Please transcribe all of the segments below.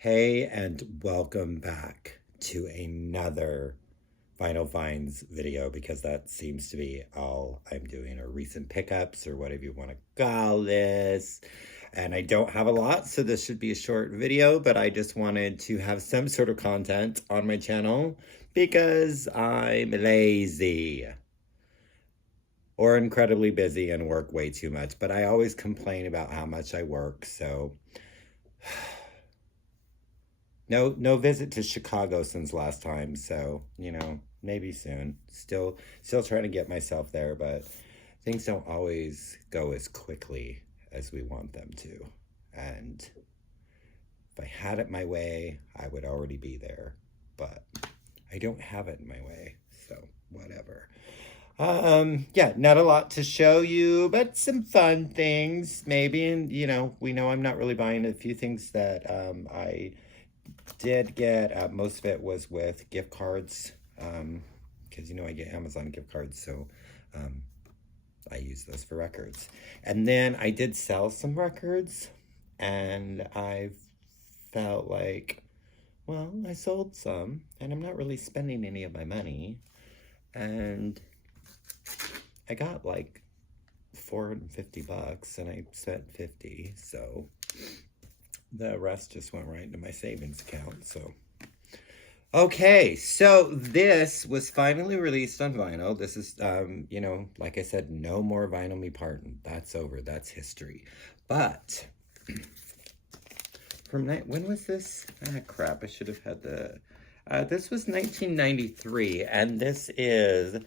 Hey, and welcome back to another Vinyl Finds video because that seems to be all I'm doing, or recent pickups, or whatever you want to call this. And I don't have a lot, so this should be a short video, but I just wanted to have some sort of content on my channel because I'm lazy or incredibly busy and work way too much. But I always complain about how much I work, so no visit to Chicago since last time, so maybe soon. Still trying to get myself there, but things don't always go as quickly as we want them to. And if I had it my way, I would already be there, but I don't have it in my way, so whatever. Yeah, not a lot to show you, but some fun things maybe. And we know I'm not really buying a few things that I did get. Most of it was with gift cards, because I get Amazon gift cards, so I use those for records. And then I did sell some records, and I felt like, well, I sold some, and I'm not really spending any of my money, and I got like $450, and I spent 50, so the rest just went right into my savings account. So okay, so this was finally released on vinyl. This is like I said, no more Vinyl Me Pardon. That's over. That's history. But when was this? Ah, crap, I should have had the this was 1993, and this is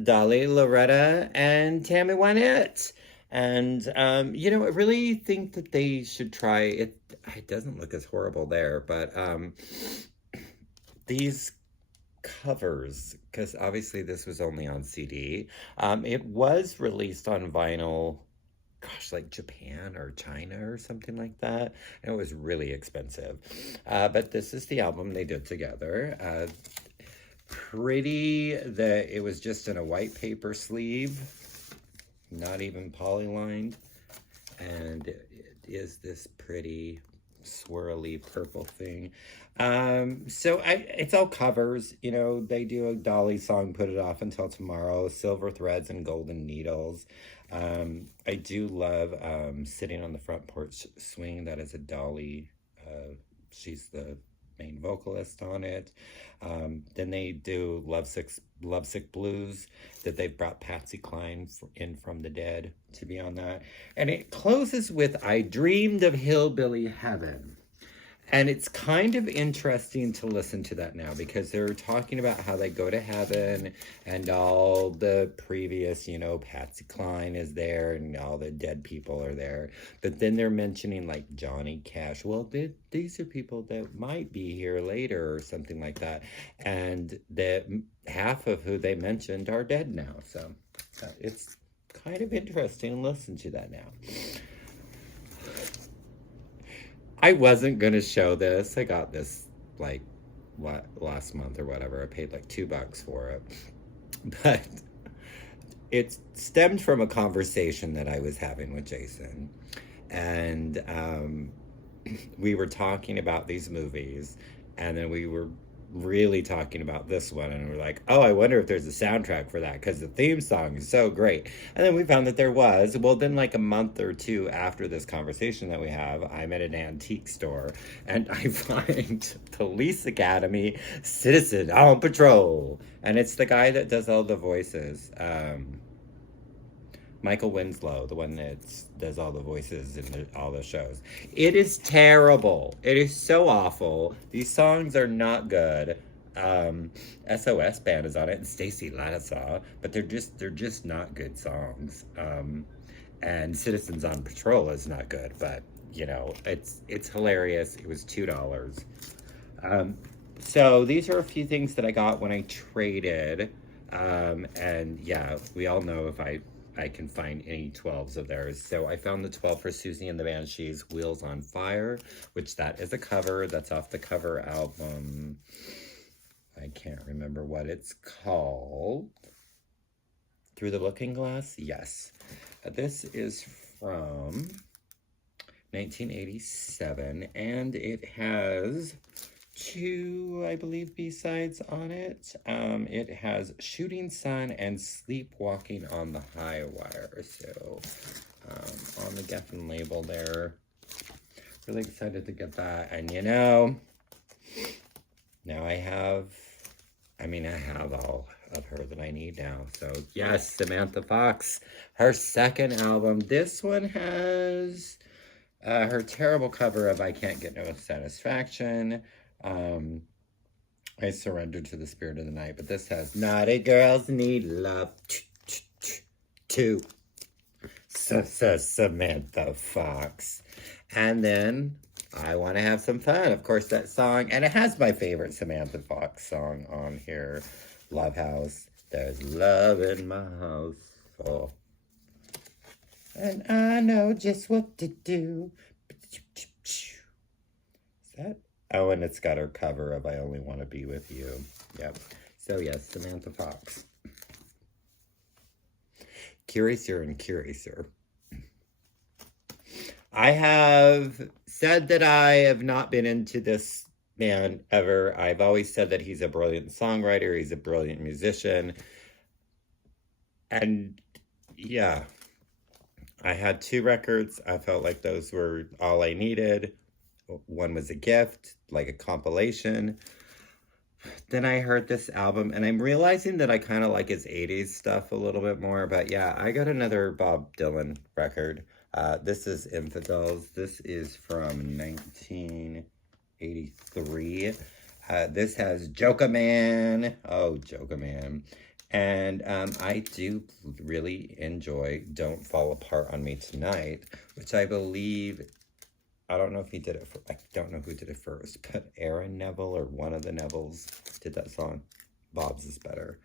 Dolly, Loretta, and Tammy Wynette. And, I really think that they should try it. It doesn't look as horrible there, but these covers, because obviously this was only on CD. It was released on vinyl, gosh, like Japan or China or something like that. And it was really expensive. But this is the album they did together. It was just in a white paper sleeve, not even polylined, and it is this pretty swirly purple thing. So it's all covers. They do a Dolly song, Put It Off Until Tomorrow, Silver Threads and Golden Needles. I do love Sitting on the Front Porch Swing. That is a Dolly. She's the main vocalist on it. Then they do Lovesick Blues, that they've brought Patsy Cline in from the dead to be on that. And it closes with I Dreamed of Hillbilly Heaven. And it's kind of interesting to listen to that now, because they're talking about how they go to heaven and all the previous, Patsy Cline is there and all the dead people are there. But then they're mentioning like Johnny Cash. Well, these are people that might be here later or something like that. And that half of who they mentioned are dead now. So it's kind of interesting to listen to that now. I wasn't gonna show this. I got this like last month or whatever. I paid like $2 for it, but it stemmed from a conversation that I was having with Jason, and we were talking about these movies, and then we were really talking about this one, and we're like, oh, I wonder if there's a soundtrack for that, because the theme song is so great. And then we found that there was. Well, then like a month or two after this conversation that we have, I'm at an antique store, and I find Police Academy Citizen on Patrol, and it's the guy that does all the voices, Michael Winslow, the one that does all the voices in all the shows. It is terrible. It is so awful. These songs are not good. SOS Band is on it, and Stacey Lattisaw, but they're just not good songs. And Citizens on Patrol is not good, but it's hilarious. It was $2. So these are a few things that I got when I traded. And yeah, we all know if I can find any 12s of theirs. So I found the 12 for Susie and the Banshees, Wheels on Fire, which that is a cover. That's off the cover album. I can't remember what it's called. Through the Looking Glass? Yes. This is from 1987, and it has two, I believe, B-sides on it. It has Shooting Sun and Sleepwalking on the High Wire. So, on the Geffen label there. Really excited to get that. And you know, now I have all of her that I need now. So, yes, Samantha Fox, her second album. This one has her terrible cover of I Can't Get No Satisfaction. I Surrendered to the Spirit of the Night. But this has Naughty Girls Need Love too. Samantha Fox. And then I Want to Have Some Fun. Of course, that song. And it has my favorite Samantha Fox song on here. Love House. There's love in my house. Oh. And I know just what to do. Is that? Oh, and it's got her cover of I Only Want to Be With You. Yep. So, yes, Samantha Fox. Curator and Curator. I have said that I have not been into this man ever. I've always said that he's a brilliant songwriter. He's a brilliant musician. And, yeah. I had 2 records. I felt like those were all I needed. One was a gift, like a compilation. Then I heard this album, and I'm realizing that I kind of like his 80s stuff a little bit more. But yeah, I got another Bob Dylan record. This is Infidels. This is from 1983. This has Joker Man. Oh, Joker Man. And I do really enjoy Don't Fall Apart on Me Tonight, which I believe, I don't know if he did it, I don't know who did it first, but Aaron Neville or one of the Nevilles did that song. Bob's is better.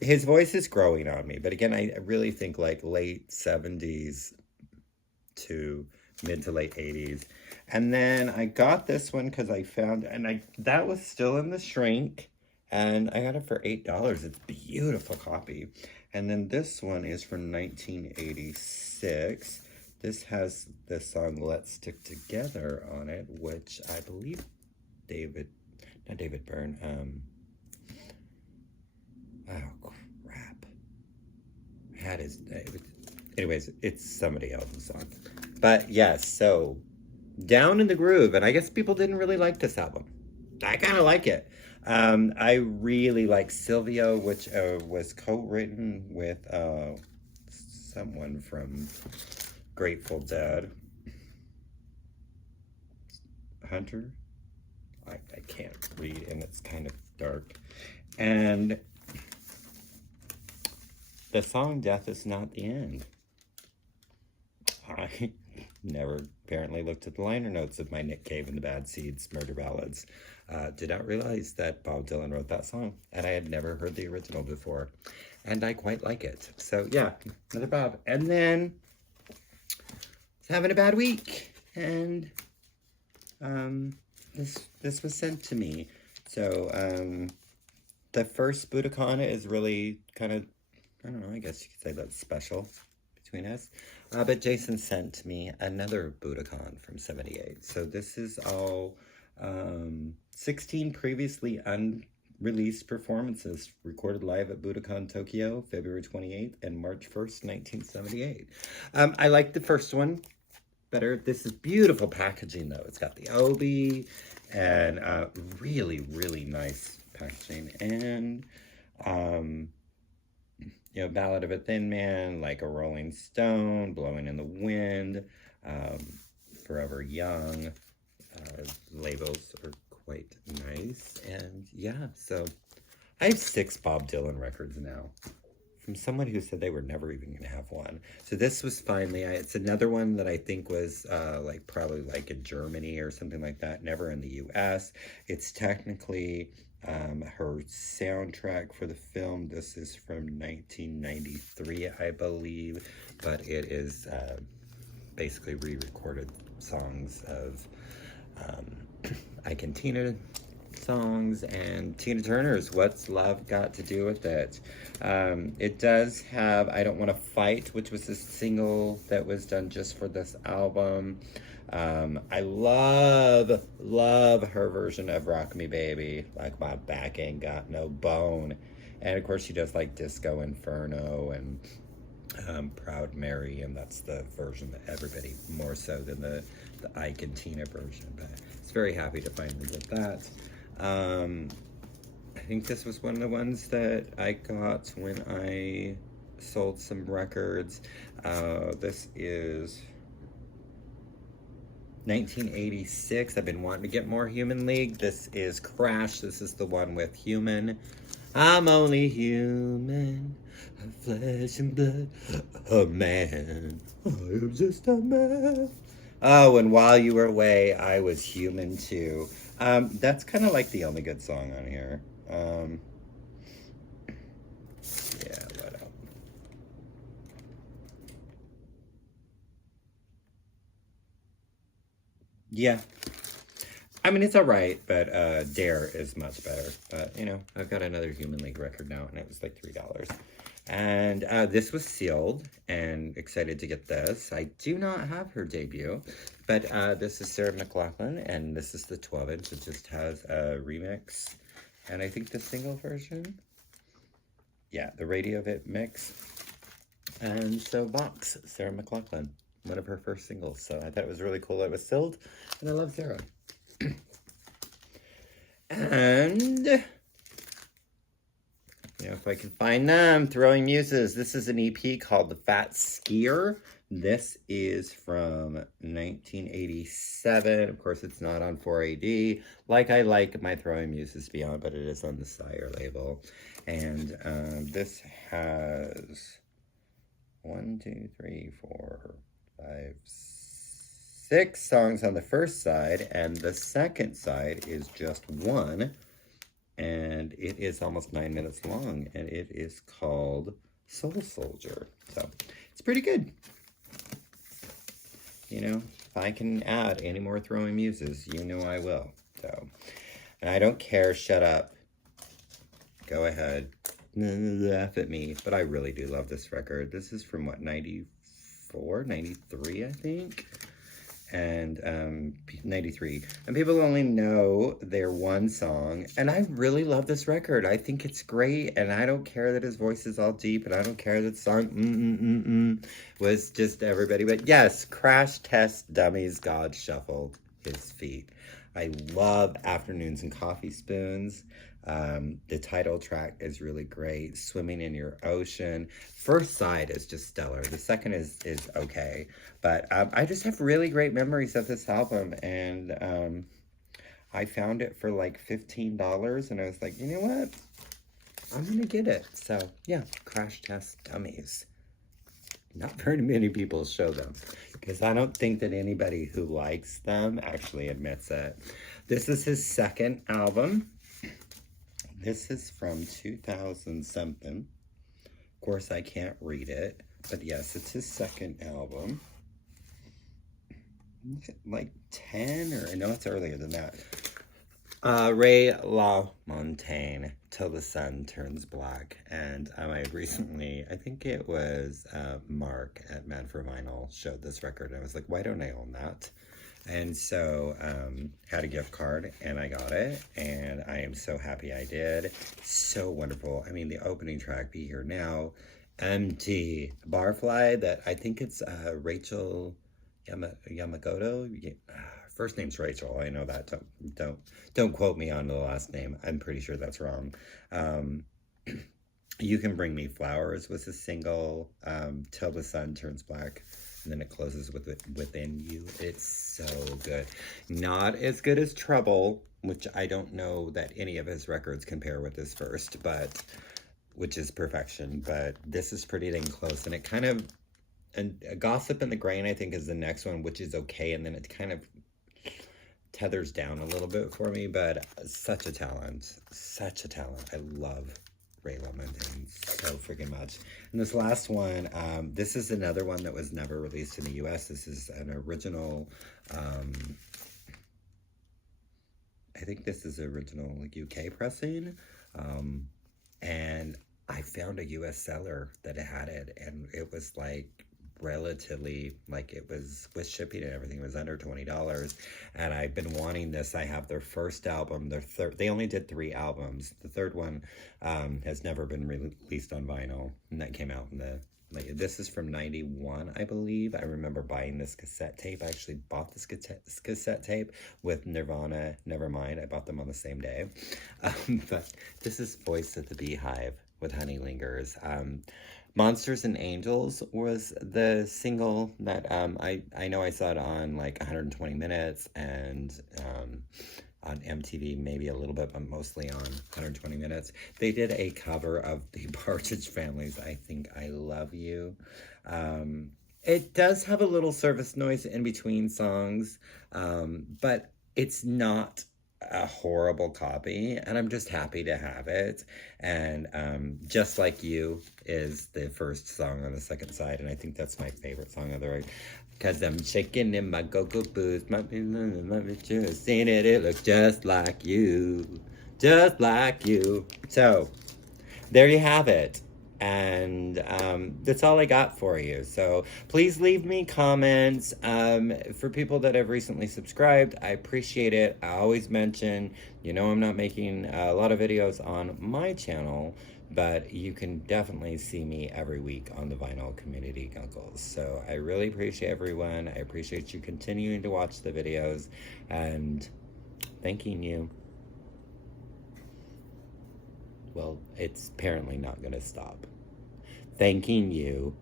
His voice is growing on me, but again, I really think like late 70s to mid to late 80s. And then I got this one because I found, and that was still in the shrink. And I got it for $8. It's a beautiful copy. And then this one is from 1986. This has the song Let's Stick Together on it, which I believe not David Byrne. Oh, crap. Anyways, it's somebody else's song. But yes, so Down in the Groove. And I guess people didn't really like this album. I kind of like it. I really like Silvio, which was co-written with someone from Grateful Dead. Hunter? I can't read, and it's kind of dark. And the song Death Is Not the End. I never apparently looked at the liner notes of my Nick Cave and the Bad Seeds Murder Ballads. Did not realize that Bob Dylan wrote that song, and I had never heard the original before, and I quite like it. So yeah, another Bob. And then was having a bad week, and this was sent to me. So the first Budokan is really kind of, I don't know, I guess you could say that's special between us. But Jason sent me another Budokan from 78. So this is all 16 previously unreleased performances recorded live at Budokan Tokyo, February 28th and March 1st, 1978. I like the first one better. This is beautiful packaging, though. It's got the obi and really, really nice packaging. And you know, Ballad of a Thin Man, Like a Rolling Stone, Blowing in the Wind, Forever Young. Labels are quite nice. And yeah, so I have 6 Bob Dylan records now from someone who said they were never even going to have one. So this was finally, it's another one that I think was probably like in Germany or something like that, never in the US. It's technically her soundtrack for the film. This is from 1993, I believe, but it is basically re-recorded songs of Ike and Tina songs and Tina Turner's What's Love Got to Do with It. It does have I Don't Want to Fight, which was a single that was done just for this album. I love her version of Rock Me Baby. Like my back ain't got no bone. And of course she does like Disco Inferno and Proud Mary, and that's the version that everybody, more so than the Ike and Tina version, but it's very happy to finally get that. I think this was one of the ones that I got when I sold some records. This is 1986. I've been wanting to get more Human League. This is Crash. This is the one with Human. I'm only human, flesh and blood, a man. I am just a man. Oh, and while you were away, I was human too. That's kind of like the only good song on here. Yeah, what else? Yeah. I mean, it's all right, but Dare is much better. But, you know, I've got another Human League record now, and it was like $3. And this was sealed, and excited to get this. I do not have her debut, but this is Sarah McLachlan, and this is the 12-inch. It just has a remix, and I think the single version. Yeah, the radio of it mix. And so Vox, Sarah McLachlan, one of her first singles. So I thought it was really cool that it was sealed, and I love Sarah. And, you know, if I can find them, Throwing Muses. This is an EP called The Fat Skier. This is from 1987. Of course, it's not on 4AD, like I like my Throwing Muses Beyond, but it is on the Sire label. And this has 1, 2, 3, 4, 5, 6 songs on the first side, and the second side is just one, and it is almost 9 minutes long, and it is called Soul Soldier. So it's pretty good. You know, if I can add any more Throwing Muses, you know I will. So, and I don't care, shut up. Go ahead, laugh at me, but I really do love this record. This is from what, 94, 93, I think? And 93, and people only know their one song, and I really love this record. I think it's great, and I don't care that his voice is all deep, and I don't care that the song was just everybody, but yes, Crash Test Dummies, God Shuffled His Feet. I love Afternoons and Coffee Spoons. The title track is really great. Swimming in Your Ocean. First side is just stellar. The second is okay. But I just have really great memories of this album. And I found it for like $15. And I was like, you know what? I'm going to get it. So, yeah. Crash Test Dummies. Not very many people show them, because I don't think that anybody who likes them actually admits it. This is his second album. This is from 2000 something. Of course, I can't read it, but yes, it's his second album. Like 10 or no, it's earlier than that. Ray LaMontagne, Till the Sun Turns Black. And I recently, I think it was Mark at Man for Vinyl showed this record, and I was like, why don't I own that? And so had a gift card, and I got it, and I am so happy I did. So wonderful. I mean, the opening track, Be Here Now, Empty, Barfly, that I think it's Rachel Yamamoto. First name's Rachel. I know that. Don't quote me on the last name. I'm pretty sure that's wrong. You Can Bring Me Flowers was a single. Till the Sun Turns Black. And then it closes with it, Within You. It's so good. Not as good as Trouble, which I don't know that any of his records compare with his first, but which is perfection. But this is pretty dang close. And it kind of, and Gossip in the Grain, I think, is the next one, which is okay. And then it kind of tethers down a little bit for me, but such a talent. Such a talent. I love Ray LaMontagne so freaking much. And this last one, this is another one that was never released in the US. This is an original, I think this is original like UK pressing. And I found a US seller that had it, and it was like relatively, like, it was, with shipping and everything, it was under $20. And I've been wanting this. I have their first album, their third, they only did 3 albums. The third one has never been released on vinyl, and that came out in the, like, this is from 91, I believe. I remember buying this cassette tape. I actually bought this cassette tape with Nirvana, Nevermind. I bought them on the same day. But this is Voice of the Beehive with Honey Lingers. Monsters and Angels was the single that I know I saw it on like 120 Minutes and on MTV maybe a little bit, but mostly on 120 Minutes. They did a cover of the Partridge Family's I Think I Love You. It does have a little service noise in between songs, but it's not a horrible copy, and I'm just happy to have it. And Just Like You is the first song on the second side, and I think that's my favorite song of the record, because I'm shaking in my go-go boots, my just seen it, it looks just like you, just like you. So there you have it. And that's all I got for you. So please leave me comments. For people that have recently subscribed, I appreciate it. I always mention, you know, I'm not making a lot of videos on my channel, but you can definitely see me every week on the Vinyl Community Gunkles. So I really appreciate everyone. I appreciate you continuing to watch the videos, and thanking you. Well, it's apparently not going to stop. Thanking you